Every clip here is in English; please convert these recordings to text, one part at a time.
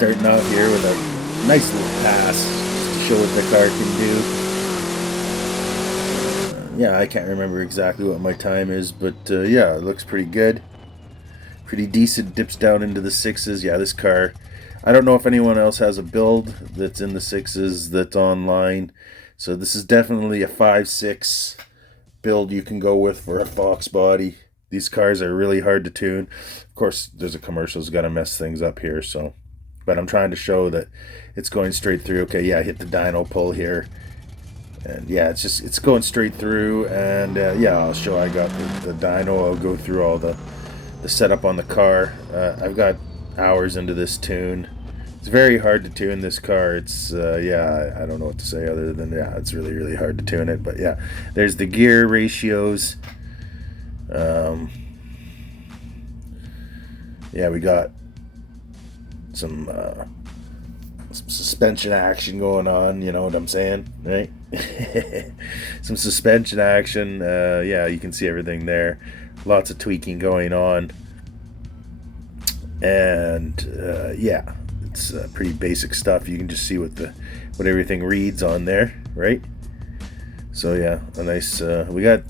starting off here with a nice little pass just to show what the car can do. Yeah, I can't remember exactly what my time is, but yeah, it looks pretty good. Pretty decent, dips down into the sixes. Yeah, this car, I don't know if anyone else has a build that's in the sixes that's online. So this is definitely a 5.6 build you can go with for a Foxbody. These cars are really hard to tune. Of course, there's a commercial's got to mess things up here, so. But I'm trying to show that it's going straight through. Okay, yeah, I hit the dyno pull here. And yeah, it's going straight through. And yeah, I'll show I got the dyno. I'll go through all the setup on the car. I've got hours into this tune. It's very hard to tune this car. It's yeah, I don't know what to say other than yeah, it's really really hard to tune it. But yeah, there's the gear ratios. Yeah, we got some suspension action going on. You know what I'm saying, right? Some suspension action. Yeah, you can see everything there. Lots of tweaking going on, and yeah, it's pretty basic stuff. You can just see what everything reads on there, right? So yeah, a nice. We got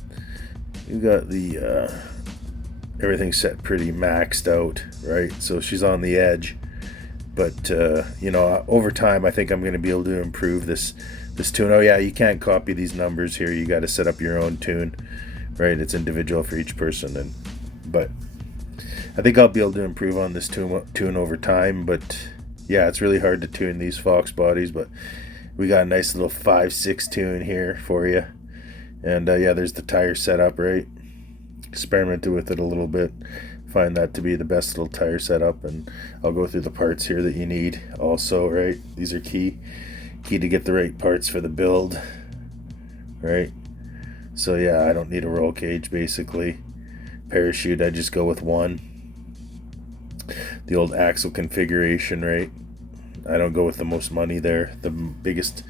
the everything set pretty maxed out, right? So she's on the edge, but you know, over time, I think I'm going to be able to improve this tune. Oh yeah, you can't copy these numbers here. You got to set up your own tune. Right, it's individual for each person, but I think I'll be able to improve on this tune over time. But yeah, it's really hard to tune these Foxbodies, but we got a nice little 5.6 tune here for you. And yeah, there's the tire setup, right? Experimented with it a little bit, find that to be the best little tire setup, and I'll go through the parts here that you need also, right? These are key to get the right parts for the build, right? So yeah, I don't need a roll cage basically. Parachute, I just go with one. The old axle configuration, right? I don't go with the most money there. The biggest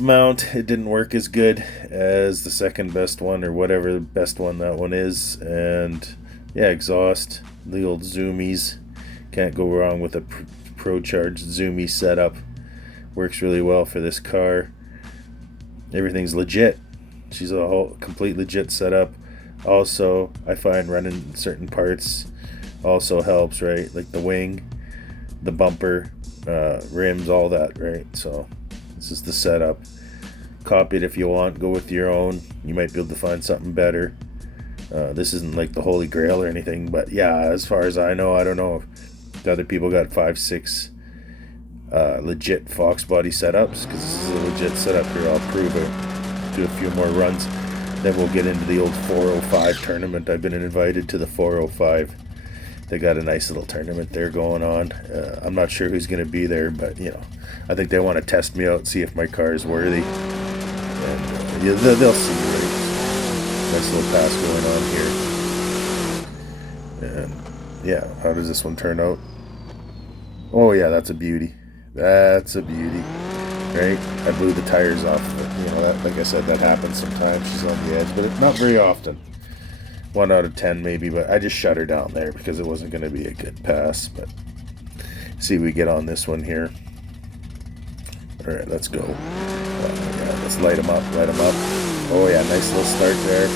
mount, it didn't work as good as the second best one or whatever the best one that one is. And yeah, exhaust, the old zoomies. Can't go wrong with a Pro Charge zoomy setup. Works really well for this car. Everything's legit. She's a whole complete legit setup. Also, I find running certain parts also helps, right? Like the wing, the bumper, rims, all that, right? So this is the setup. Copy it if you want. Go with your own. You might be able to find something better. This isn't like the holy grail or anything, but yeah, as far as I know, I don't know if other people got 5.6 legit Foxbody setups, because this is a legit setup here. I'll prove it. Do a few more runs, then we'll get into the old 405 tournament. I've been invited to the 405. They got a nice little tournament there going on. I'm not sure who's going to be there, but you know, I think they want to test me out, see if my car is worthy, and yeah, they'll see. Right? Nice little pass going on here, and yeah, how does this one turn out? Oh yeah, that's a beauty. That's a beauty. Right? I blew the tires off, but you know, that, like I said, that happens sometimes. She's on the edge, but not very often. 1 out of 10 maybe, but I just shut her down there because it wasn't going to be a good pass. But see, we get on this one here. All right, let's go. Yeah, let's light them up, Oh yeah, nice little start there.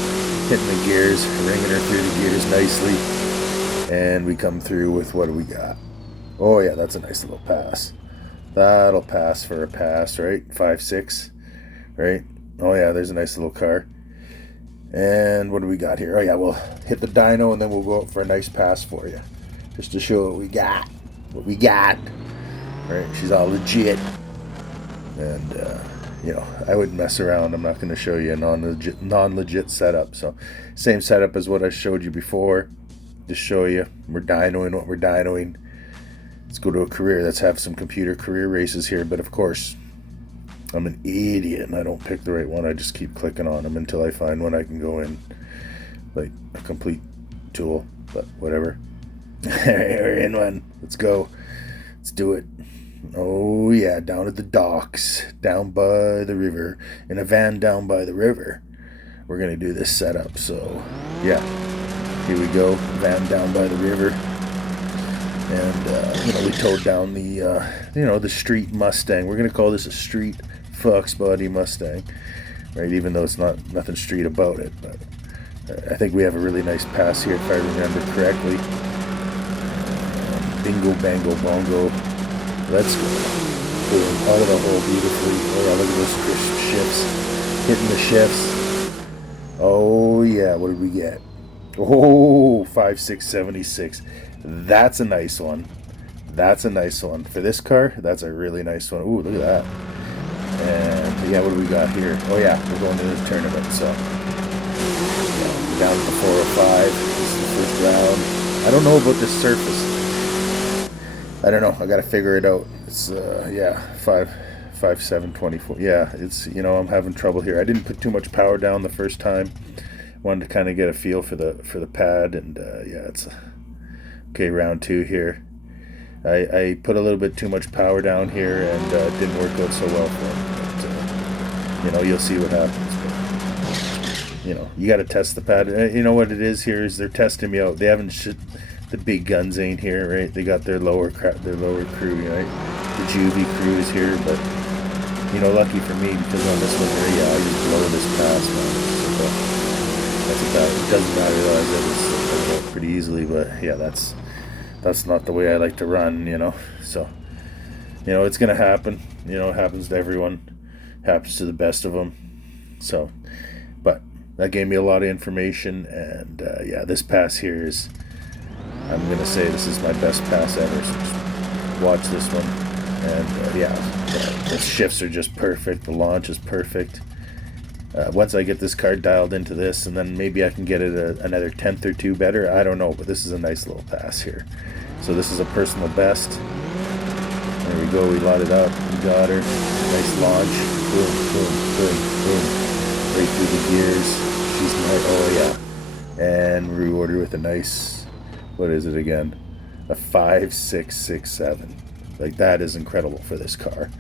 Hitting the gears, ringing her through the gears nicely. And we come through with what do we got? Oh yeah, that's a nice little pass. That'll pass for a pass, right? 5.6, right? Oh yeah, there's a nice little car. And what do we got here? Oh yeah, we'll hit the dyno and then we'll go out for a nice pass for you, just to show what we got. Right? She's all legit. And you know, I wouldn't mess around. I'm not going to show you a non-legit setup. So same setup as what I showed you before. Just show you we're dynoing what we're dynoing. Let's go to a career. Let's have some computer career races here. But of course, I'm an idiot and I don't pick the right one. I just keep clicking on them until I find one I can go in, like a complete tool. But whatever. We're in one. Let's go. Let's do it. Oh yeah, down at the docks, down by the river, in a van down by the river. We're gonna do this setup. So yeah, here we go. Van down by the river. And you know, we towed down the the street Mustang. We're gonna call this a street Foxbody Mustang, right? Even though it's nothing street about it, but I think we have a really nice pass here if I remember correctly. Bingo, bango, bongo. Let's go. Boom. Out of the hole beautifully. Oh yeah, look at those crisp shifts. Hitting the shifts. Oh yeah, what did we get? Oh, 5676. That's a nice one. That's a nice one. For this car, that's a really nice one. Ooh, look at that. And yeah, what do we got here? Oh yeah, we're going to this tournament, so yeah, down to 405. This is the first round. I don't know about this surface. I don't know. I got to figure it out. It's yeah, 5.724. Yeah, it's, you know, I'm having trouble here. I didn't put too much power down the first time. Wanted to kind of get a feel for the pad, and yeah, it's okay. Round 2 here. I put a little bit too much power down here, and it didn't work out so well for me. But, you know, you'll see what happens. But, you know, you got to test the pad. You know what it is here is they're testing me out. They haven't the big guns ain't here, right? They got their lower crew, right? The juvie crew is here, but you know, lucky for me, because on this one here, yeah, I just blow this past, man. So, that's about it. It doesn't matter, though. I just it out pretty easily, but yeah, that's not the way I like to run, you know. So, you know, it's gonna happen. You know, it happens to everyone. Happens to the best of them. So, but that gave me a lot of information, and yeah, this pass here is, I'm gonna say this is my best pass ever. So just watch this one, and yeah, the shifts are just perfect. The launch is perfect. Once I get this car dialed into this, and then maybe I can get it another tenth or two better. I don't know, but this is a nice little pass here. So this is a personal best. There we go. We loaded up. We got her. Nice launch. Boom, boom, boom, boom. Right through the gears. She's my, oh yeah. And reorder with a nice, what is it again? A 5667. Like, that is incredible for this car.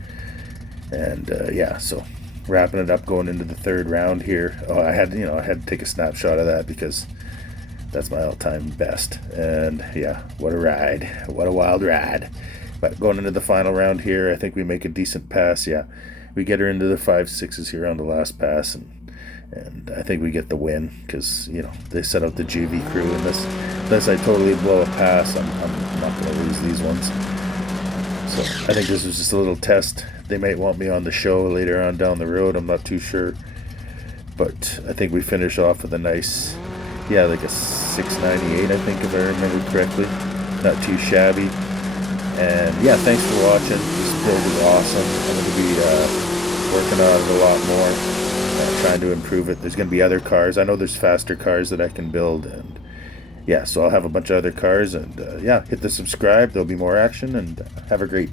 And yeah, so wrapping it up, going into the third round here. Oh, I had to take a snapshot of that because that's my all-time best. And yeah, what a ride. What a wild ride. But going into the final round here, I think we make a decent pass. Yeah, we get her into the 5.6s here on the last pass, and I think we get the win because, you know, they set out the GV crew, and unless I totally blow a pass, I'm not going to lose these ones. So I think this was just a little test. They might want me on the show later on down the road. I'm not too sure. But I think we finish off with a nice, yeah, like a 698, I think, if I remember correctly. Not too shabby. And yeah, thanks for watching. This build is awesome. I'm going to be working on it a lot more, trying to improve it. There's going to be other cars. I know there's faster cars that I can build, and yeah, so I'll have a bunch of other cars, and yeah, hit the subscribe. There'll be more action, and have a great day.